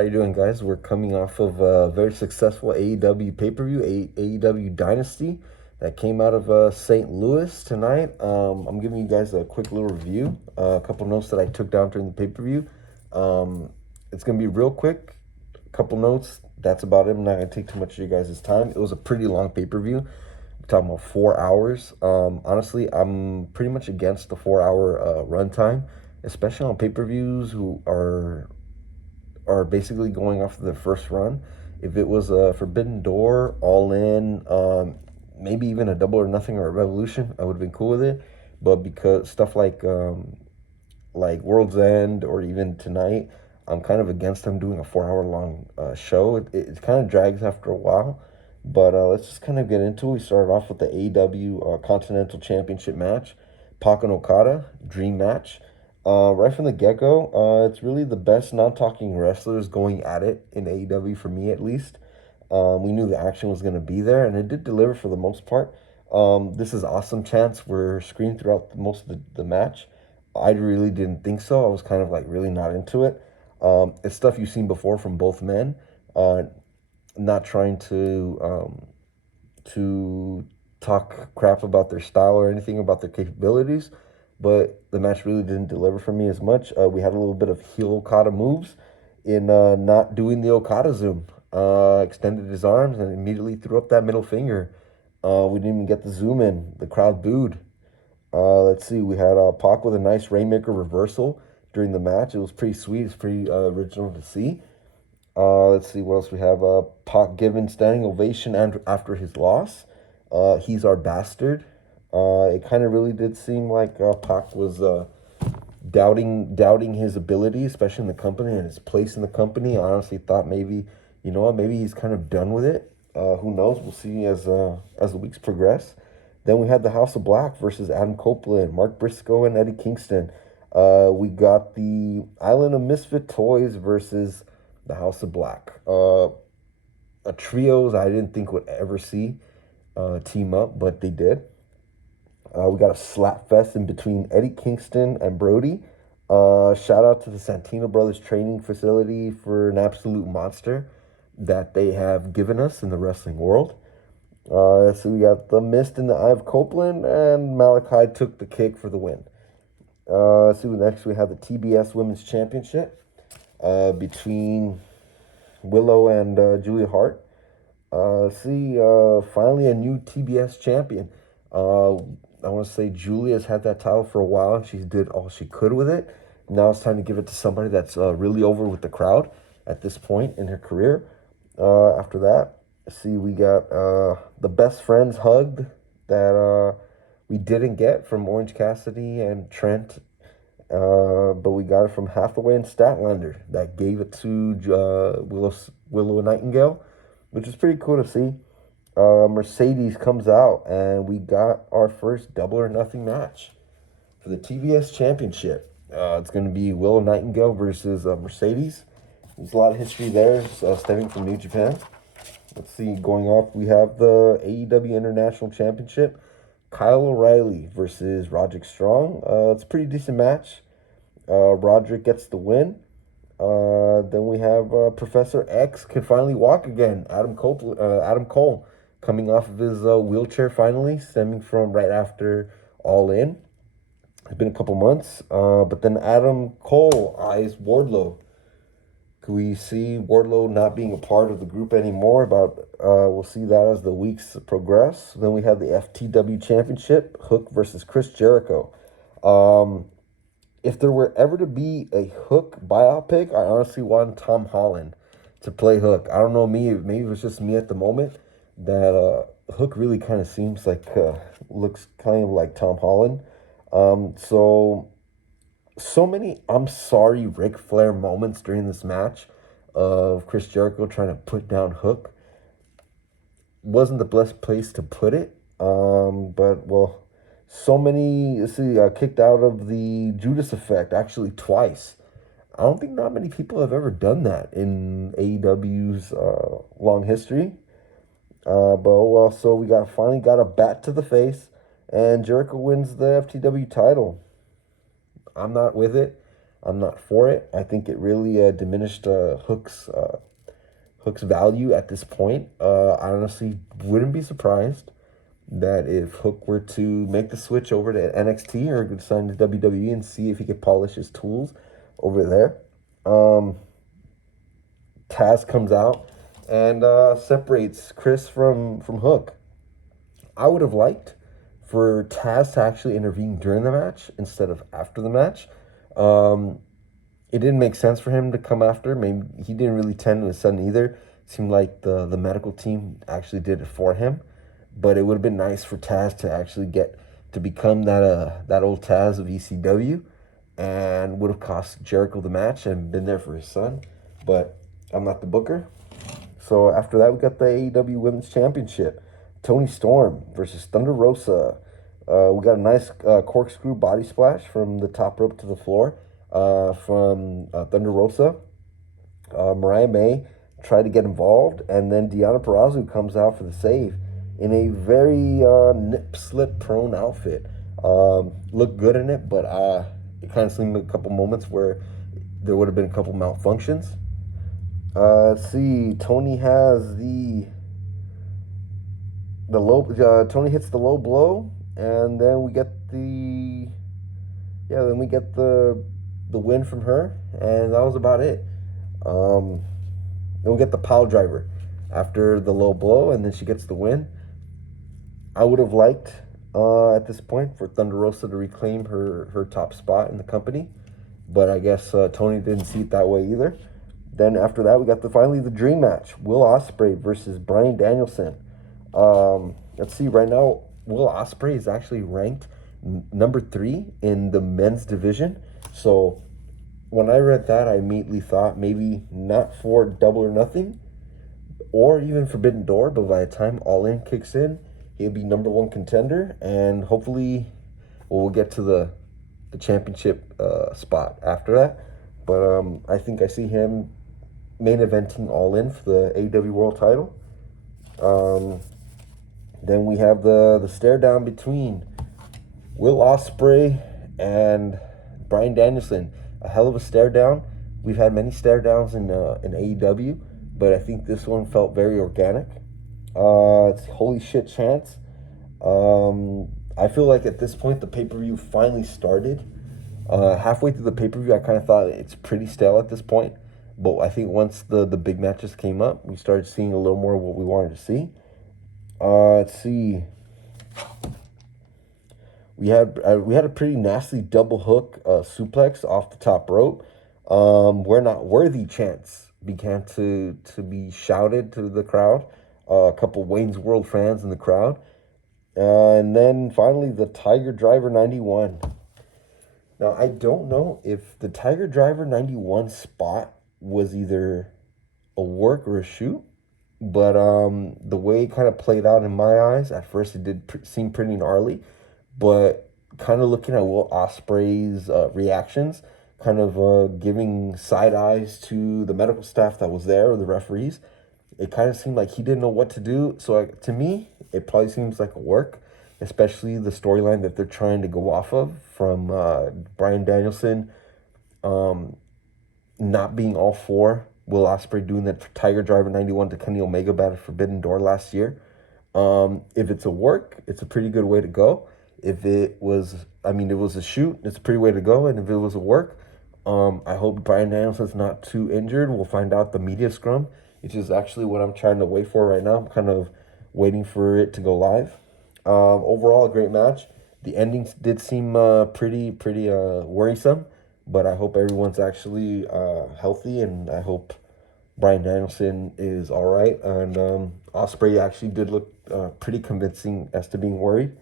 How you doing, guys? We're coming off of a very successful AEW pay-per-view, AEW Dynasty, that came out of St. Louis tonight. I'm giving you guys a quick little review, a couple notes that I took down during the pay-per-view. It's going to be real quick, a couple notes. That's about it. I'm not going to take too much of your guys' time. It was a pretty long pay-per-view. We're talking about 4 hours. Honestly, I'm pretty much against the 4 hour runtime, especially on pay-per-views who are basically going off of the first run. If it was a Forbidden Door, All In, maybe even a Double or Nothing or a Revolution, I would have been cool with it. But because stuff like World's End or even tonight, I'm kind of against them doing a 4 hour long show. It kind of drags after a while. But let's just kind of get into it. We started off with the AEW Continental Championship match. Pac and Okada, dream match. Right from the get-go, it's really the best non-talking wrestlers going at it in AEW, for me at least. We knew the action was going to be there, and it did deliver for the most part. This is awesome chants were screamed throughout most of the match. I really didn't think so. I was kind of like really not into it. It's stuff you've seen before from both men. Not trying to talk crap about their style or anything about their capabilities, but the match really didn't deliver for me as much. We had a little bit of heel Okada moves in not doing the Okada zoom. Extended his arms and immediately threw up that middle finger. We didn't even get the zoom in. The crowd booed. Let's see. We had Pac with a nice Rainmaker reversal during the match. It was pretty sweet. It's pretty original to see. Let's see what else we have. Pac given standing ovation and after his loss. He's our bastard. It kind of really did seem like Pac was doubting his ability, especially in the company and his place in the company. I honestly thought maybe, you know what, maybe he's kind of done with it. Who knows? We'll see as the weeks progress. Then we had the House of Black versus Adam Copeland, Mark Briscoe, and Eddie Kingston. We got the Island of Misfit Toys versus the House of Black. A trios I didn't think would ever see team up, but they did. We got a slap fest in between Eddie Kingston and Brody. Shout out to the Santino Brothers training facility for an absolute monster that they have given us in the wrestling world. So we got the Mist in the Eye of Copeland, and Malachi took the kick for the win. So next we have the TBS Women's Championship between Willow and Julia Hart. Finally a new TBS champion. I want to say Julia's had that title for a while, and she did all she could with it. Now it's time to give it to somebody that's really over with the crowd at this point in her career. After that, we got the best friends hugged that we didn't get from Orange Cassidy and Trent, but we got it from Hathaway and Statlander that gave it to Willow Nightingale, which is pretty cool to see. Mercedes comes out, and we got our first Double or Nothing match for the TBS Championship. It's going to be Willow Nightingale versus Mercedes. There's a lot of history there stemming from New Japan. Let's see, going off, we have the AEW International Championship. Kyle O'Reilly versus Roderick Strong. It's a pretty decent match. Roderick gets the win. Then we have Professor X can finally walk again. Adam Cole coming off of his wheelchair finally, stemming from right after All In. It's been a couple months. But then Adam Cole eyes Wardlow. Could we see Wardlow not being a part of the group anymore? We'll see that as the weeks progress. Then we have the FTW Championship, Hook versus Chris Jericho. If there were ever to be a Hook biopic, I honestly want Tom Holland to play Hook. I don't know, maybe it was just me at the moment that Hook really kind of seems like looks kind of like Tom Holland. So many I'm sorry Ric Flair moments during this match of Chris Jericho trying to put down Hook. Wasn't the best place to put it. But well, so many kicked out of the Judas Effect actually twice. I don't think not many people have ever done that in AEW's long history. So we finally got a bat to the face, and Jericho wins the FTW title. I'm not with it. I'm not for it. I think it really diminished Hook's value at this point. I honestly wouldn't be surprised that if Hook were to make the switch over to NXT or sign to WWE and see if he could polish his tools over there. Taz comes out and separates Chris from Hook. I would have liked for Taz to actually intervene during the match instead of after the match. It didn't make sense for him to come after. Maybe he didn't really tend to his son either. It seemed like the medical team actually did it for him. But it would have been nice for Taz to actually get to become that old Taz of ECW, and would have cost Jericho the match and been there for his son. But I'm not the booker. So after that, we got the AEW Women's Championship. Toni Storm versus Thunder Rosa. We got a nice corkscrew body splash from the top rope to the floor from Thunder Rosa. Mariah May tried to get involved, and then Deonna Purrazzo comes out for the save in a very nip-slip prone outfit. Looked good in it, but it kind of seemed a couple moments where there would have been a couple malfunctions. Let's see. Tony has the low. Tony hits the low blow, and then we get the win from her, and that was about it. Then we get the pile driver after the low blow, and then she gets the win. I would have liked at this point for Thunder Rosa to reclaim her top spot in the company, but I guess Tony didn't see it that way either. Then after that, we got finally the dream match: Will Ospreay versus Bryan Danielson. Let's see. Right now, Will Ospreay is actually ranked number 3 in the men's division. So when I read that, I immediately thought maybe not for Double or Nothing or even Forbidden Door, but by the time All In kicks in, he'll be number 1 contender, and hopefully we'll get to the championship spot after that. But I think I see him main eventing All In for the AEW World title. Then we have the stare down between Will Ospreay and Bryan Danielson. A hell of a stare down. We've had many stare downs in AEW, but I think this one felt very organic. It's holy shit chance. I feel like at this point the pay-per-view finally started. Halfway through the pay-per-view, I kind of thought it's pretty stale at this point. But I think once the big matches came up, we started seeing a little more of what we wanted to see. Let's see. We had a pretty nasty double hook suplex off the top rope. We're not worthy chants began to be shouted to the crowd. A couple Wayne's World fans in the crowd. And then finally the Tiger Driver 91. Now, I don't know if the Tiger Driver 91 spot was either a work or a shoot, but the way it kind of played out in my eyes, at first it did seem pretty gnarly, but kind of looking at Will Ospreay's reactions, kind of giving side eyes to the medical staff that was there, or the referees, it kind of seemed like he didn't know what to do. So to me, it probably seems like a work, especially the storyline that they're trying to go off of from Bryan Danielson not being all for Will Ospreay doing that Tiger Driver 91 to Kenny Omega battle Forbidden Door last year. If it's a work, it's a pretty good way to go. If it was a shoot, it's a pretty way to go. And if it was a work, I hope Bryan Danielson's not too injured. We'll find out the media scrum, which is actually what I'm trying to wait for right now. I'm kind of waiting for it to go live. Overall, a great match. The endings did seem pretty worrisome, but I hope everyone's actually healthy, and I hope Bryan Danielson is all right. And Ospreay actually did look pretty convincing as to being worried.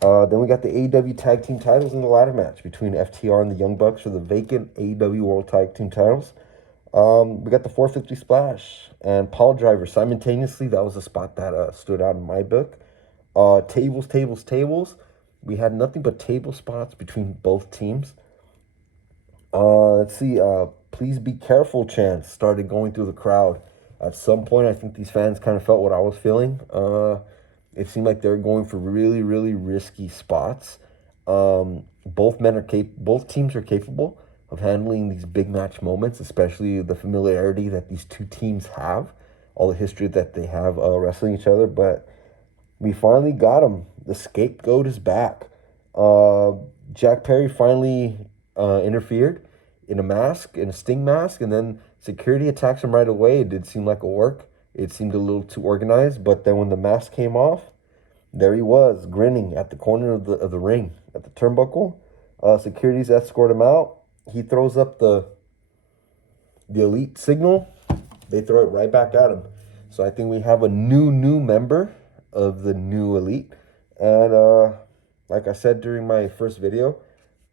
Then we got the AEW Tag Team titles in the ladder match between FTR and the Young Bucks for the vacant AEW World Tag Team titles. We got the 450 Splash and Paul Driver simultaneously. That was a spot that stood out in my book. Tables. We had nothing but table spots between both teams. Let's see. Please be careful chants started going through the crowd. At some point, I think these fans kind of felt what I was feeling. It seemed like they were going for really, really risky spots. Both teams are capable of handling these big match moments, especially the familiarity that these two teams have, all the history that they have wrestling each other. But we finally got him. The scapegoat is back. Uh, Jack Perry finally interfered in a mask, in a Sting mask, and then security attacks him right away. It did seem like a work. It seemed a little too organized, but then when the mask came off, there he was, grinning at the corner of the ring, at the turnbuckle. Security's escort him out. He throws up the elite signal. They throw it right back at him. So I think we have a new member of the new elite. And like I said during my first video,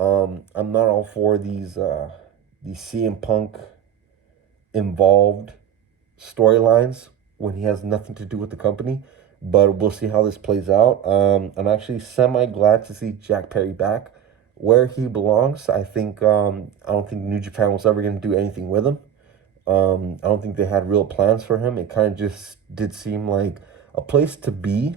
I'm not all for these CM Punk involved storylines when he has nothing to do with the company. But we'll see how this plays out. I'm actually semi-glad to see Jack Perry back where he belongs. I think I don't think New Japan was ever going to do anything with him. I don't think they had real plans for him. It kind of just did seem like a place to be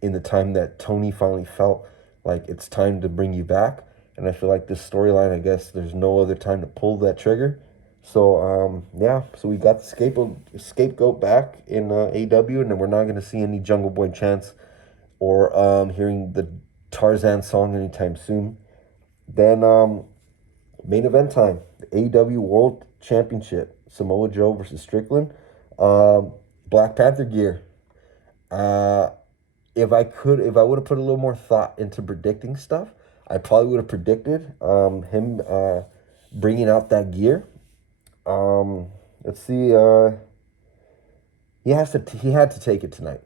in the time that Tony finally felt like it's time to bring you back. And I feel like this storyline, I guess there's no other time to pull that trigger. So, yeah, so we got the scapegoat back in AEW, and then we're not going to see any Jungle Boy chants or hearing the Tarzan song anytime soon. Then, main event time, the AEW World Championship, Samoa Joe versus Strickland. Black Panther gear. If I would have put a little more thought into predicting stuff, I probably would have predicted him bringing out that gear. Let's see. He had to take it tonight,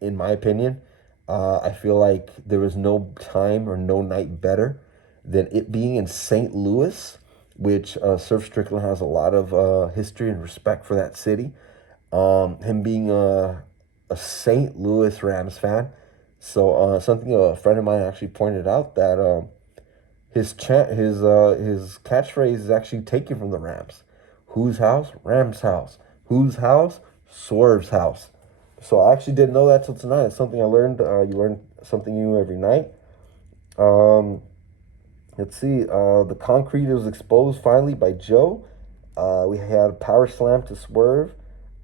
in my opinion. I feel like there was no time or no night better than it being in St. Louis, which Surf Strickland has a lot of history and respect for that city. Him being a St. Louis Rams fan, so something a friend of mine actually pointed out that his catchphrase is actually taken from the Rams. Whose house? Rams' house. Whose house? Swerve's house. So I actually didn't know that till tonight. It's something I learned. You learn something new every night. Let's see. The concrete was exposed finally by Joe. We had a power slam to Swerve.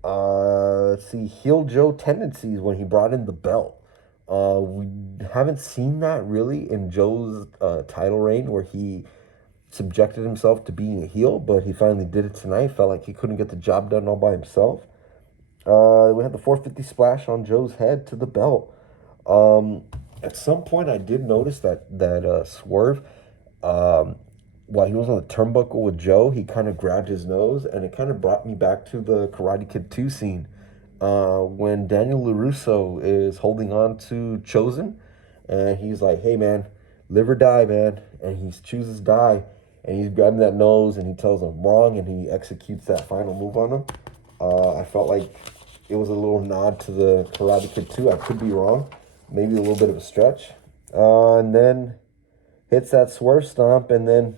Let's see. Heel Joe tendencies when he brought in the belt. We haven't seen that really in Joe's title reign where he subjected himself to being a heel, but he finally did it tonight. Felt like he couldn't get the job done all by himself. We had the 450 splash on Joe's head to the belt. At some point, I did notice that Swerve, while he was on the turnbuckle with Joe, he kind of grabbed his nose, and it kind of brought me back to the Karate Kid 2 scene when Daniel LaRusso is holding on to Chosen, and he's like, "Hey, man, live or die, man," and he chooses die. And he's grabbing that nose, and he tells him wrong, and he executes that final move on him. I felt like it was a little nod to the Karate Kid 2. I could be wrong. Maybe a little bit of a stretch. And then hits that Swerve stomp, and then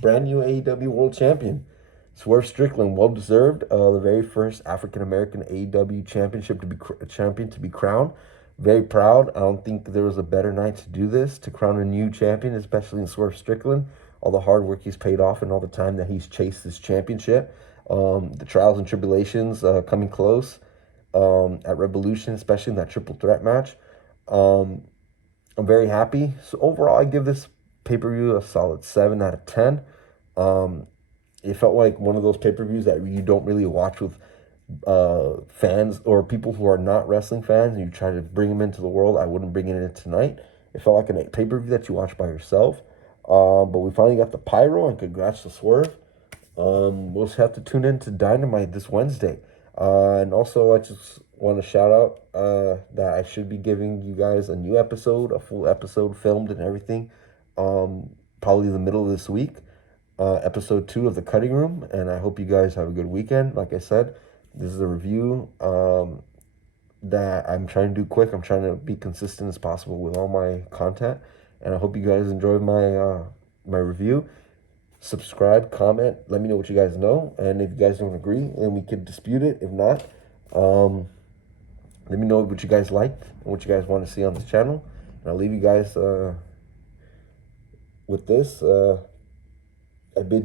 brand new AEW World Champion. Swerve Strickland, well-deserved. The very first African-American AEW championship champion to be crowned. Very proud. I don't think there was a better night to do this, to crown a new champion, especially in Swerve Strickland. All the hard work he's paid off and all the time that he's chased this championship. The trials and tribulations coming close at Revolution, especially in that triple threat match. I'm very happy. So overall, I give this pay-per-view a solid 7 out of 10. It felt like one of those pay-per-views that you don't really watch with fans or people who are not wrestling fans, and you try to bring them into the world. I wouldn't bring it in tonight. It felt like a pay-per-view that you watch by yourself. But we finally got the pyro, and congrats to Swerve. We'll just have to tune in to Dynamite this Wednesday. And also, I just want to shout out that I should be giving you guys a new episode, a full episode filmed and everything, probably the middle of this week. Episode 2 of The Cutting Room, and I hope you guys have a good weekend. Like I said, this is a review that I'm trying to do quick. I'm trying to be consistent as possible with all my content, and I hope you guys enjoyed my review. Subscribe, comment, let me know what you guys know, and if you guys don't agree, then we could dispute it. If not, let me know what you guys liked and what you guys want to see on this channel, and I'll leave you guys with this. I bid